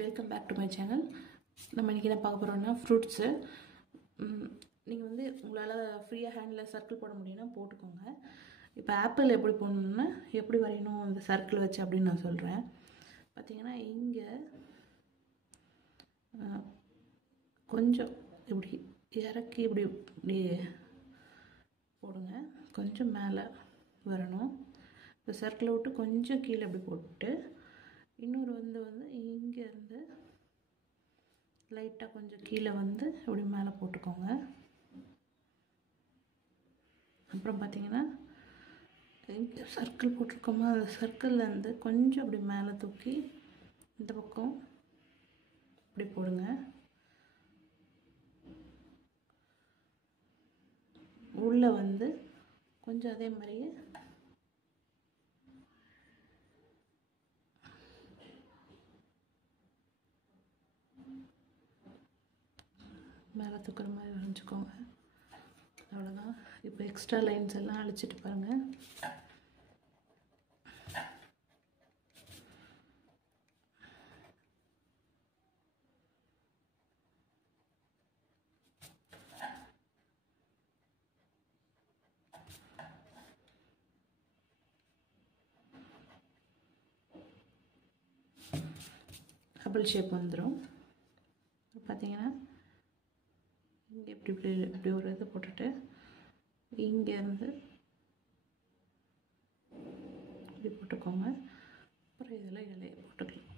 Welcome back to my channel. நம்ம இன்றைக்கி என்ன பார்க்க போகிறோம்னா ஃப்ரூட்ஸு. நீங்கள் வந்து உங்களால் ஃப்ரீயாக ஹேண்டில் சர்க்கிள் போட முடியும்னா போட்டுக்கோங்க. இப்போ ஆப்பிள் எப்படி போடணுன்னா எப்படி வரையணும் அந்த சர்க்கிள் வச்சு அப்படின்னு நான் சொல்கிறேன். பார்த்தீங்கன்னா இங்கே கொஞ்சம் இப்படி இறக்கி இப்படி இப்படி போடுங்க. கொஞ்சம் மேலே வரணும். இப்போ சர்க்கிளை விட்டு கொஞ்சம் கீழே இப்படி போட்டு இன்னொரு வந்து இங்கேருந்து லைட்டாக கொஞ்சம் கீழே வந்து இப்படி மேலே போட்டுக்கோங்க. அப்புறம் பார்த்தீங்கன்னா இங்கே சர்க்கிள் போட்டிருக்கோமா, அந்த சர்க்கிள்லேருந்து கொஞ்சம் அப்படி மேலே தூக்கி இந்த பக்கம் இப்படி போடுங்க. உள்ளே வந்து கொஞ்சம் அதே மாதிரியே மேலே தூக்குற மாதிரி வரைஞ்சிக்கோங்க. அவ்வளோதான். இப்போ எக்ஸ்ட்ரா லைன்ஸ் எல்லாம் அழிச்சிட்டு பாருங்கள். ஆப்பிள் ஷேப் வந்துடும். பார்த்தீங்கன்னா இங்கே இப்படி இப்படி இப்படி ஒரு இது போட்டுட்டு இங்கேருந்து இப்படி போட்டுக்கோங்க. அப்புறம் இதில் இலையை போட்டுக்கலாம்.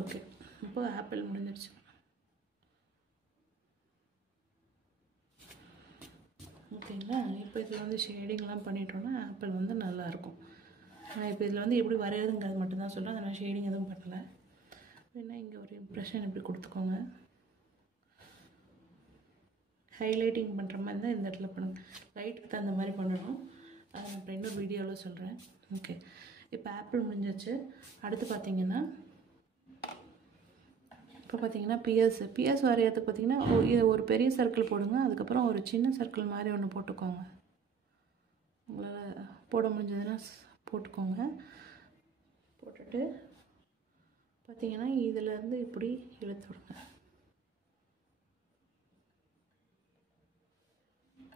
ஓகே, இப்போ ஆப்பிள் முடிஞ்சிடுச்சு. ஓகேங்களா? இப்போ இதில் வந்து ஷேடிங்லாம் பண்ணிட்டோன்னா ஆப்பிள் வந்து நல்லாயிருக்கும். நான் இப்போ இதில் வந்து எப்படி வரைகிறதுங்கிறது மட்டும்தான் சொல்கிறேன். அதை நான் ஷேடிங் எதுவும் பண்ணலை. வேணா இங்கே ஒரு இம்ப்ரெஷன் இப்படி கொடுத்துக்கோங்க. ஹைலைட்டிங் பண்ணுற மாதிரி தான் இந்த இடத்துல பண்ணுங்கள். லைட்டுக்கு தகுந்த மாதிரி பண்ணணும். அதை நான் இப்போ இன்னொரு வீடியோவில் சொல்கிறேன். ஓகே, இப்போ ஆப்பிள் முடிஞ்சிச்சு. அடுத்து பார்த்தீங்கன்னா இப்போ பார்த்தீங்கன்னா பிஎஸ் வரைகிறதுக்கு பார்த்தீங்கன்னா இது ஒரு பெரிய சர்க்கிள் போடுங்க. அதுக்கப்புறம் ஒரு சின்ன சர்க்கிள் மாதிரி ஒன்று போட்டுக்கோங்க. உங்களால் போட முடிஞ்சதுன்னா போட்டுக்கோங்க. போட்டுட்டு பார்த்தீங்கன்னா இதிலேருந்து இப்படி இழுத்து விடுங்க.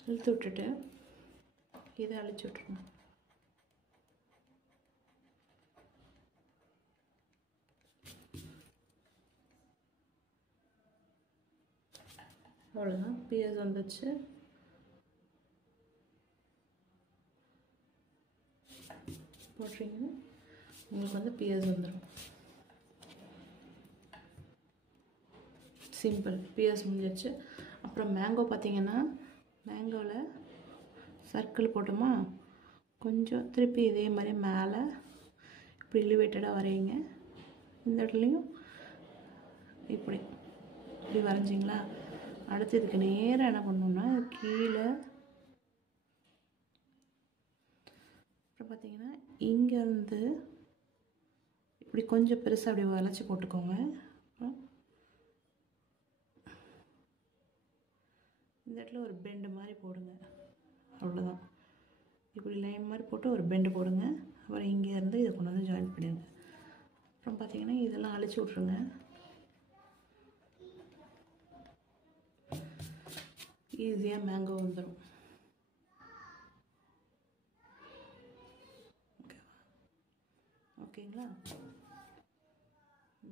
இழுத்து விட்டுட்டு இதை அழிச்சு விட்ருங்க. அவ்வளோதான், பிஎஸ் வந்துச்சு. போட்டுறீங்கன்னா உங்களுக்கு வந்து பிஎஸ் வந்துடும். சிம்பிள், பிஎஸ் முடிஞ்சிச்சு. அப்புறம் மேங்கோ பார்த்தீங்கன்னா மேங்கோவில் சர்க்கிள் போட்டோமா, கொஞ்சம் திருப்பி இதே மாதிரி மேலே இப்படி எலிவேட்டடாக வரையுங்க. இந்த இடத்துலையும் இப்படி இப்படி வரைஞ்சிங்களா. அடுத்து இதுக்கு நேராக என்ன பண்ணணும்னா கீழே அப்புறம் பார்த்தீங்கன்னா இங்கேருந்து இப்படி கொஞ்சம் பெருசாக அப்படி வளைச்சி போட்டுக்கோங்க. இந்த இடத்துல ஒரு பெண்டு மாதிரி போடுங்க. அவ்வளோதான். இப்படி லைன் மாதிரி போட்டு ஒரு பெண்டு போடுங்க. அப்புறம் இங்கேருந்து இதை கொண்டு வந்து ஜாயின் பண்ணிடுங்க. அப்புறம் பார்த்தீங்கன்னா இதெல்லாம் அழிச்சு விட்ருங்க. ஈஸியாக மேங்கோ வந்துடும். ஓகேங்களா?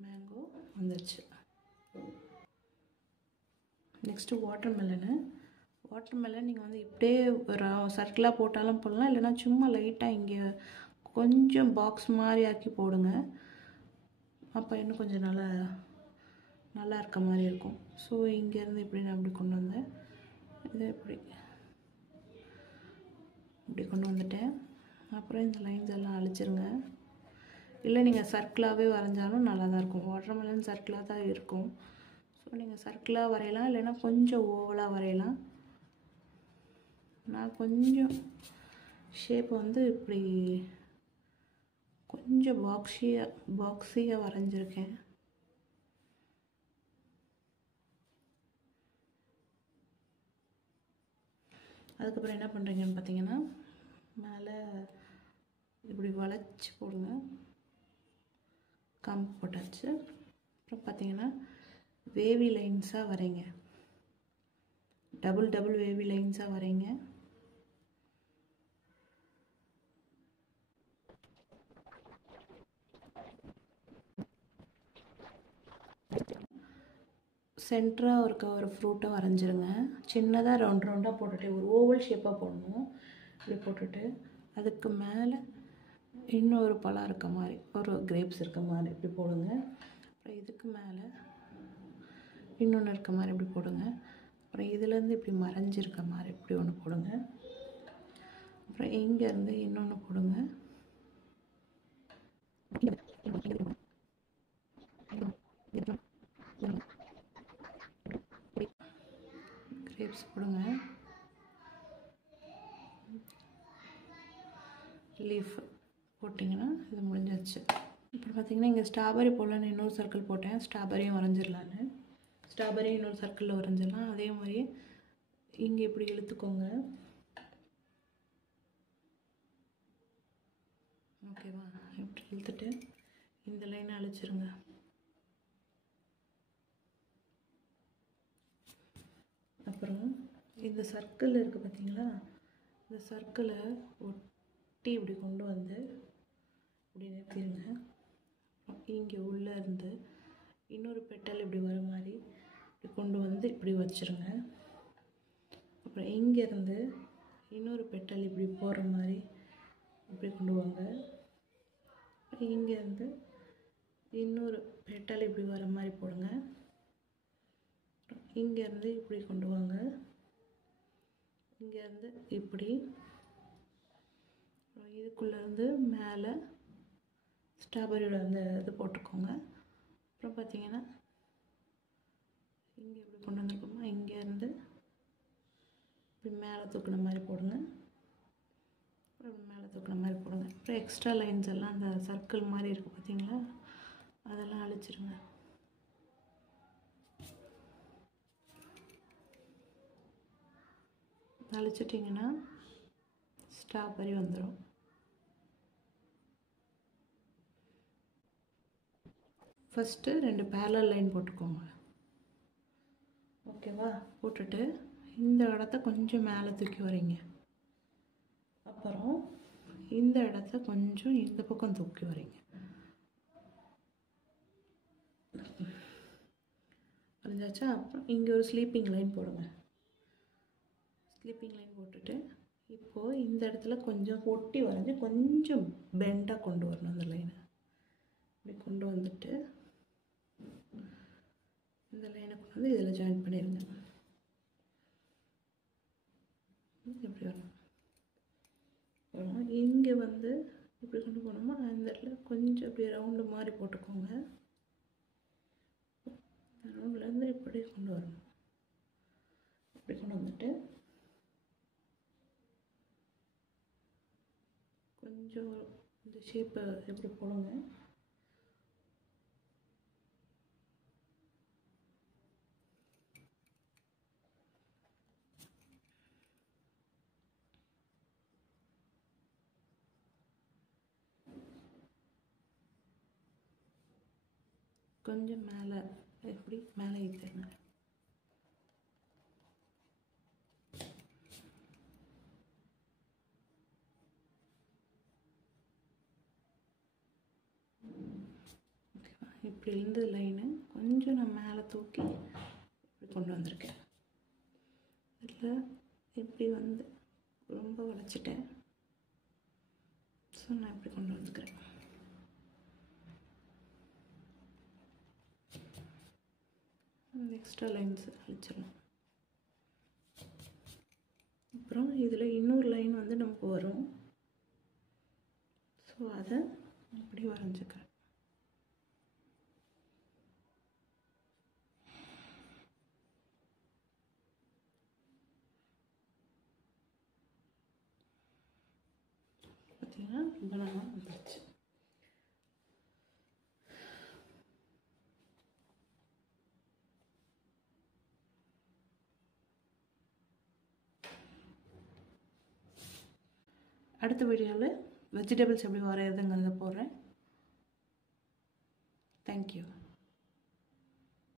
மேங்கோ வந்துடுச்சு. நெக்ஸ்ட்டு வாட்டர்மெலன் நீங்கள் வந்து இப்படியே ஒரு சர்க்கிளாக போட்டாலும் போடலாம். இல்லைனா சும்மா லைட்டாக இங்கே கொஞ்சம் பாக்ஸ் மாதிரி ஆக்கி போடுங்க. அப்போ இன்னும் கொஞ்சம் நல்லா இருக்க மாதிரி இருக்கும். ஸோ இங்கேருந்து இப்படி நான் இப்படி கொண்டு வந்தேன். இதை இப்படி கொண்டு வந்துட்டேன். அப்புறம் இந்த லைன்ஸ் எல்லாம் அழிச்சிருங்க. இல்லை நீங்கள் சர்க்கிளாகவே வரைஞ்சாலும் நல்லா தான் இருக்கும். வாட்டர்மெலன் சர்க்கிளாக தான் இருக்கும். ஸோ நீங்கள் சர்க்கிளாக வரையலாம், இல்லைன்னா கொஞ்சம் ஓவலாக வரையலாம். நான் கொஞ்சம் ஷேப் வந்து இப்படி கொஞ்சம் பாக்ஸியாக வரைஞ்சிருக்கேன். அதுக்கப்புறம் என்ன பண்ணுறீங்கன்னு பார்த்தீங்கன்னா மேலே இப்படி வளைச்சி போடுங்க. காம்பு போட்டாச்சு. அப்புறம் பார்த்தீங்கன்னா வேவி லைன்ஸாக வரைங்க, டபுள் டபுள் வேவி லைன்ஸாக வரைங்க. சென்டராக இருக்க ஒரு ஃப்ரூட்டை வரைஞ்சிருங்க. சின்னதாக ரவுண்ட் ரவுண்டாக போட்டுட்டு ஒரு ஓவல் ஷேப்பாக போடணும். இப்படி போட்டுட்டு அதுக்கு மேலே இன்னொரு பழம் இருக்க மாதிரி, ஒரு கிரேப்ஸ் இருக்க மாதிரி இப்படி போடுங்க. அப்புறம் இதுக்கு மேலே இன்னொன்று இருக்க மாதிரி இப்படி போடுங்க. அப்புறம் இதுலேருந்து இப்படி மறைஞ்சிருக்க மாதிரி இப்படி ஒன்று போடுங்க. அப்புறம் இங்கேருந்து இன்னொன்று போடுங்க. கிரேப்ஸ் போடுங்க. லீஃப் போட்டிங்கன்னா இது முடிஞ்சிச்சு. அப்புறம் பார்த்திங்கன்னா இங்கே ஸ்ட்ராபெரி போடலான்னு இன்னொரு சர்க்கிள் போட்டேன். ஸ்ட்ராபெரியும் வரைஞ்சிடலான்னு ஸ்ட்ராபெரியும் இன்னொரு சர்க்கிளில் வரைஞ்சிடலாம். அதே மாதிரி இங்கே இப்படி இழுத்துக்கோங்க. ஓகேவா? இப்படி இழுத்துட்டு இந்த லைனை அழிச்சிருங்க. அப்புறம் இந்த சர்க்கிள் இருக்குது பார்த்தீங்களா, இந்த சர்க்கிளை ஒட்டி இப்படி கொண்டு வந்து இப்படி நிறுத்திடுங்க. இங்கே உள்ளே இருந்து இன்னொரு பெட்டல் இப்படி வர மாதிரி இப்படி கொண்டு வந்து இப்படி வச்சுருங்க. அப்புறம் இங்கேருந்து இன்னொரு பெட்டல் இப்படி போகிற மாதிரி இப்படி கொண்டு வாங்க. இங்கேருந்து இன்னொரு பெட்டல் இப்படி வர மாதிரி போடுங்க. இங்கேருந்து இப்படி கொண்டு வாங்க. இங்கேருந்து இப்படி இதுக்குள்ளேருந்து மேலே ஸ்ட்ராபெரியோட அந்த இது போட்டுக்கோங்க. அப்புறம் பார்த்தீங்கன்னா இங்கே இப்படி கொண்டு வந்துருக்கோமா, இங்கேருந்து இப்படி மேலே தூக்குன மாதிரி போடுங்க. அப்புறம் மேலே தூக்குன மாதிரி போடுங்க. அப்புறம் எக்ஸ்ட்ரா லைன்ஸ் எல்லாம் அந்த சர்க்கிள் மாதிரி இருக்குது பார்த்தீங்களா, அதெல்லாம் அழிச்சிருங்க. அழிச்சிட்டிங்கன்னா ஸ்ட்ராபெரி வந்துடும். ஃபஸ்ட்டு 2 பேரலல் லைன் போட்டுக்கோங்க. ஓகேவா? போட்டுட்டு இந்த இடத்த கொஞ்சம் மேலே தூக்கி வரீங்க. அப்புறம் இந்த இடத்த கொஞ்சம் இந்த பக்கம் தூக்கி வரீங்க. வரைஞ்சாச்சா? அப்புறம் இங்கே ஒரு ஸ்லீப்பிங் லைன் போடுங்க. ஸ்லீப்பிங் லைன் போட்டுட்டு இப்போது இந்த இடத்துல கொஞ்சம் ஒட்டி வரைஞ்சி கொஞ்சம் பெண்டாக கொண்டு வரணும். அந்த லைனை இப்படி கொண்டு வந்துட்டு இந்த லைனை கொண்டு வந்து இதில் ஜாயின் பண்ணிடுங்க. இப்படி வரணும். இங்கே வந்து இப்படி கொண்டு போனோமா, இந்த இடத்துல கொஞ்சம் இப்படி ரவுண்டு மாதிரி போட்டுக்கோங்க. ரவுண்ட்லேருந்து இப்படி கொண்டு வரணும். இப்படி கொண்டு வந்துட்டு கொஞ்சம் இந்த ஷேப்பை எப்படி போடுங்க. கொஞ்சம் மேலே எப்படி மேலே ஏற்றுங்க. இப்படி இருந்த லைனை கொஞ்சம் நான் மேலே தூக்கி இப்படி கொண்டு வந்திருக்கேன். இதில் இப்படி வந்து ரொம்ப வளைச்சிட்டேன். ஸோ நான் இப்படி கொண்டு வந்துக்கிறேன். இந்த எக்ஸ்ட்ரா லைன்ஸ் அழிச்சிடலாம். அப்புறம் இதில் இன்னொரு லைன் வந்து நமக்கு வரும். ஸோ அதை இப்படி வரைஞ்சிக்கிறேன். பார்த்தீங்கன்னா ரொம்ப நல்லா வந்துருச்சு. அடுத்த வீடியோவில் வெஜிடபிள்ஸ் எப்படி வரைகிறதுங்கிறத போடுறேன். தேங்க்யூ.